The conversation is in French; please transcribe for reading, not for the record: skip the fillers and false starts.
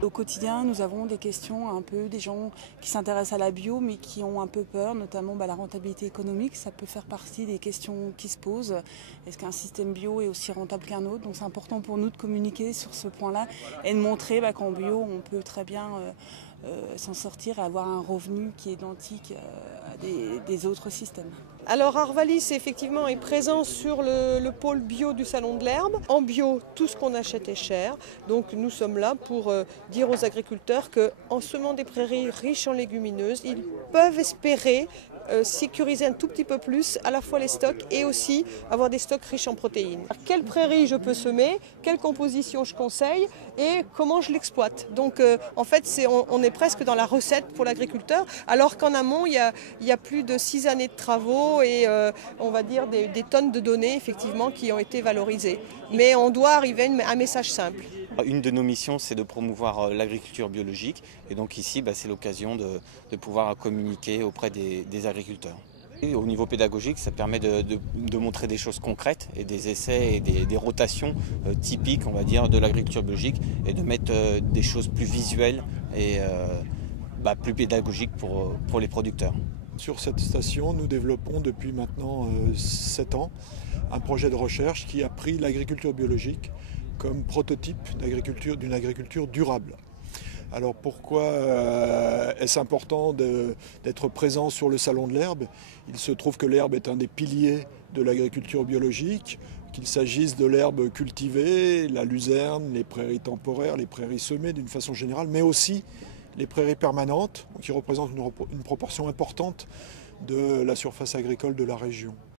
Au quotidien, nous avons des questions un peu des gens qui s'intéressent à la bio mais qui ont un peu peur, notamment la rentabilité économique. Ça peut faire partie des questions qui se posent. Est-ce qu'un système bio est aussi rentable qu'un autre? Donc c'est important pour nous de communiquer sur ce point-là et de montrer qu'en bio, on peut très bien s'en sortir et avoir un revenu qui est identique à des autres systèmes. Alors Arvalis effectivement est présent sur le pôle bio du Salon de l'Herbe. En bio, tout ce qu'on achète est cher. Donc nous sommes là pour dire aux agriculteurs qu'en semant des prairies riches en légumineuses, ils peuvent espérer sécuriser un tout petit peu plus à la fois les stocks et aussi avoir des stocks riches en protéines. Quelle prairie je peux semer, quelle composition je conseille et comment je l'exploite. Donc en fait on est presque dans la recette pour l'agriculteur, alors qu'en amont il y a plus de 6 années de travaux et on va dire des tonnes de données effectivement qui ont été valorisées. Mais on doit arriver à un message simple. Une de nos missions, c'est de promouvoir l'agriculture biologique. Et donc ici, c'est l'occasion de pouvoir communiquer auprès des agriculteurs. Et au niveau pédagogique, ça permet de montrer des choses concrètes et des essais et des rotations typiques, on va dire, de l'agriculture biologique et de mettre des choses plus visuelles et plus pédagogiques pour les producteurs. Sur cette station, nous développons depuis maintenant 7 ans un projet de recherche qui a pris l'agriculture biologique comme prototype d'une agriculture durable. Alors pourquoi est-ce important d'être présent sur le Salon de l'Herbe? Il se trouve que l'herbe est un des piliers de l'agriculture biologique, qu'il s'agisse de l'herbe cultivée, la luzerne, les prairies temporaires, les prairies semées d'une façon générale, mais aussi les prairies permanentes qui représentent une proportion importante de la surface agricole de la région.